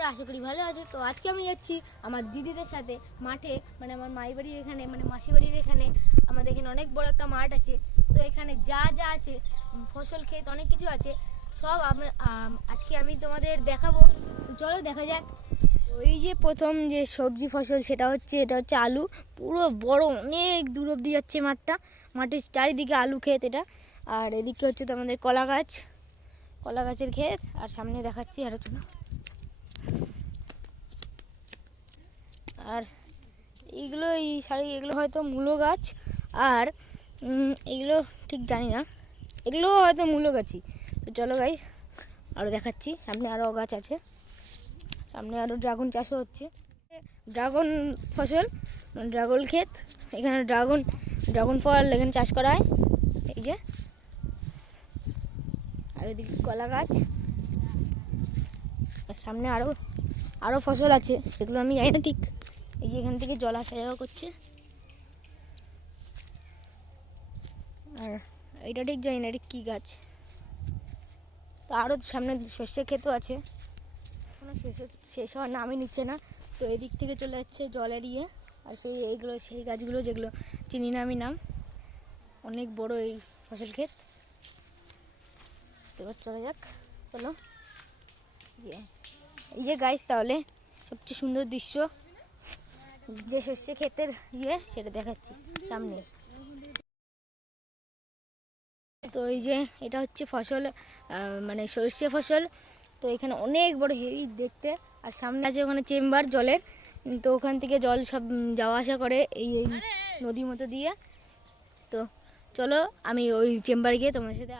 তোমরা আশা করি ভালো আছো। তো আজকে আমি যাচ্ছি আমার দিদিদের সাথে মাঠে, মানে আমার মাই বাড়ির এখানে, মানে মাসি বাড়ির এখানে। আমাদের এখানে অনেক বড় একটা মাঠ আছে। তো এখানে যা যা আছে, ফসল ক্ষেত অনেক কিছু আছে, সব আজকে আমি তোমাদের দেখাবো। তো চলো দেখা যাক। ওই যে প্রথম যে সবজি ফসল সেটা হচ্ছে, এটা হচ্ছে আলু। পুরো বড় অনেক দূর অব্দি যাচ্ছে মাঠটা, মাঠের চারিদিকে আলু ক্ষেত এটা। আর এদিকে হচ্ছে তো আমাদের কলা গাছের ক্ষেত। আর সামনে দেখাচ্ছি আরো ছিল। আর এইগুলো এগুলো হয়তো মূলো গাছ। আর এগুলো ঠিক জানি না, এগুলো হয়তো মূলো গাছই। তো চলো গাইস আরও দেখাচ্ছি। সামনে আরও গাছ আছে, সামনে আরও ড্রাগন চাষও হচ্ছে। ড্রাগন ফসল, ড্রাগন ক্ষেত। এখানে ড্রাগন ফল এখানে চাষ করা হয়, এই যে। আর এদিকে কলা গাছ। আর সামনে আরও ফসল আছে, সেগুলো আমি জানি না ঠিক। এই যে এখান থেকে জল আসা যাওয়া করছে। আর এটা ঠিক জানি না এটা কী গাছ। তো আরও সামনে সর্ষে ক্ষেতও আছে, কোনো শেষ হওয়ার নামই নিচ্ছে না। তো এদিক থেকে চলে যাচ্ছে জলের ইয়ে। আর সেই গাছগুলো যেগুলো চিনি না আমি নাম, অনেক বড় এই ফসল ক্ষেত। এবার চলে যাক, চলো। এই যে গাইস, তাহলে সবচেয়ে সুন্দর দৃশ্য যে সর্ষে ক্ষেতের ইয়ে সেটা দেখাচ্ছি সামনে। তো এই যে এটা হচ্ছে ফসল, মানে সর্ষে ফসল। তো এখানে অনেক বড় হেভি দেখতে। আর সামনে আছে ওখানে চেম্বার জলের। তো ওখান থেকে জল সব যাওয়া আসা করে এই নদীর মতো দিয়ে। তো চলো আমি ওই চেম্বার গিয়ে তোমাদের সাথে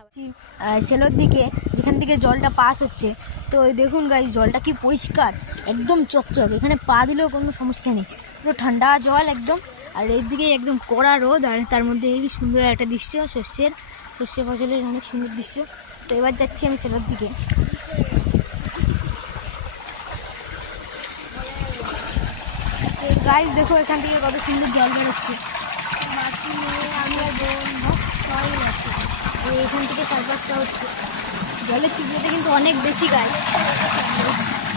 সেলোর দিকে, যেখান থেকে জলটা পাস হচ্ছে। তো ওই দেখুন গাইস, জলটা কি পরিষ্কার, একদম চকচক। এখানে পা দিলেও কোনো সমস্যা নেই, পুরো ঠান্ডা জল একদম। আর এর দিকে একদম কড়া রোদ, আর তার মধ্যে হেবি সুন্দর একটা দৃশ্য, সর্ষে ফসলের অনেক সুন্দর দৃশ্য। তো এবার যাচ্ছি আমি সেলোর দিকে। গাইস দেখো এখান থেকে কত সুন্দর জল বেরোচ্ছে। আমি আর বোন সবাই যাচ্ছি। এখান থেকে সার্কাসটা হচ্ছে, জলের তীব্রতা কিন্তু অনেক বেশি গাইস,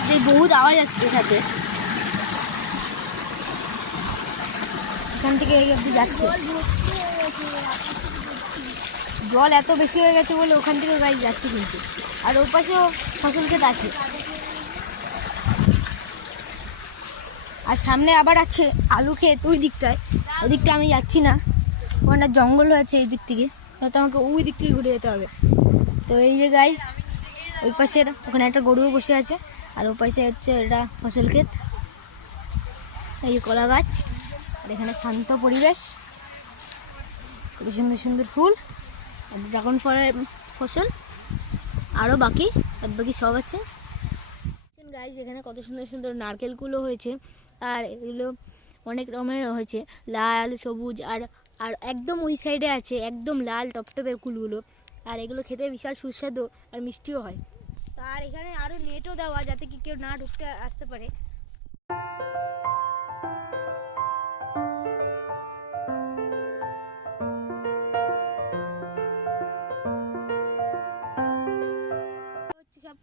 যে বহুত আওয়াজ আসছে সাথে। এখান থেকে এই অবধি যাচ্ছে, জল এত বেশি হয়ে গেছে বলে ওখান থেকে গাইস যাচ্ছে কিন্তু। আর ওর পাশেও ফসল ক্ষেত আছে। আর সামনে আবার আছে আলু ক্ষেত ওই দিকটায়। ওই দিকটা আমি যাচ্ছি না, ওখানে জঙ্গল হয়েছে এই দিক থেকে, হয়তো আমাকে ওই দিক থেকে ঘুরে যেতে হবে। তো এই যে গাইস, ওই পাশে ওখানে একটা গরুও বসে আছে। আর ওই পাশে হচ্ছে এটা ফসল ক্ষেত, এই কলা গাছ। আর এখানে শান্ত পরিবেশ, খুবই সুন্দর সুন্দর ফুল, ড্রাগন ফলের ফসল, আরও বাকি সব আছে গাইস। এখানে কত সুন্দর সুন্দর নারকেলগুলো হয়েছে। আর এগুলো অনেক রকমের হয়েছে, লাল, সবুজ। আর একদম ওই সাইডে আছে একদম লাল টপটপে কুলগুলো। আর এগুলো খেতে বিশাল সুস্বাদু আর মিষ্টিও হয়। আর এখানে আরও নেটও দেওয়া, যাতে কি কেউ না ঢুকতে আসতে পারে। সব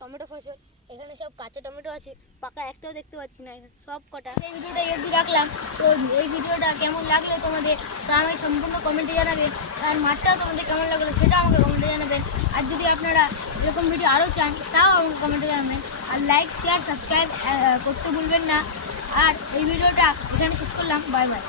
টমেটো ফসল। এখানে সব কাঁচা টমেটো আছে, পাকা একটাও দেখতে পাচ্ছি না এখানে সব কটা। এই ভিডিওটা এই অবধি রাখলাম। তো এই ভিডিওটা কেমন লাগলো তোমাদের, তা আমাকে সম্পূর্ণ কমেন্টে জানাবেন। আর মাঠটাও তোমাদের কেমন লাগলো সেটাও আমাকে কমেন্টে জানাবেন। আর যদি আপনারা এরকম ভিডিও আরও চান তাও আমাকে কমেন্টে জানাবেন। আর লাইক, শেয়ার, সাবস্ক্রাইব করতে ভুলবেন না। আর এই ভিডিওটা এখানে শেষ করলাম, বাই বাই।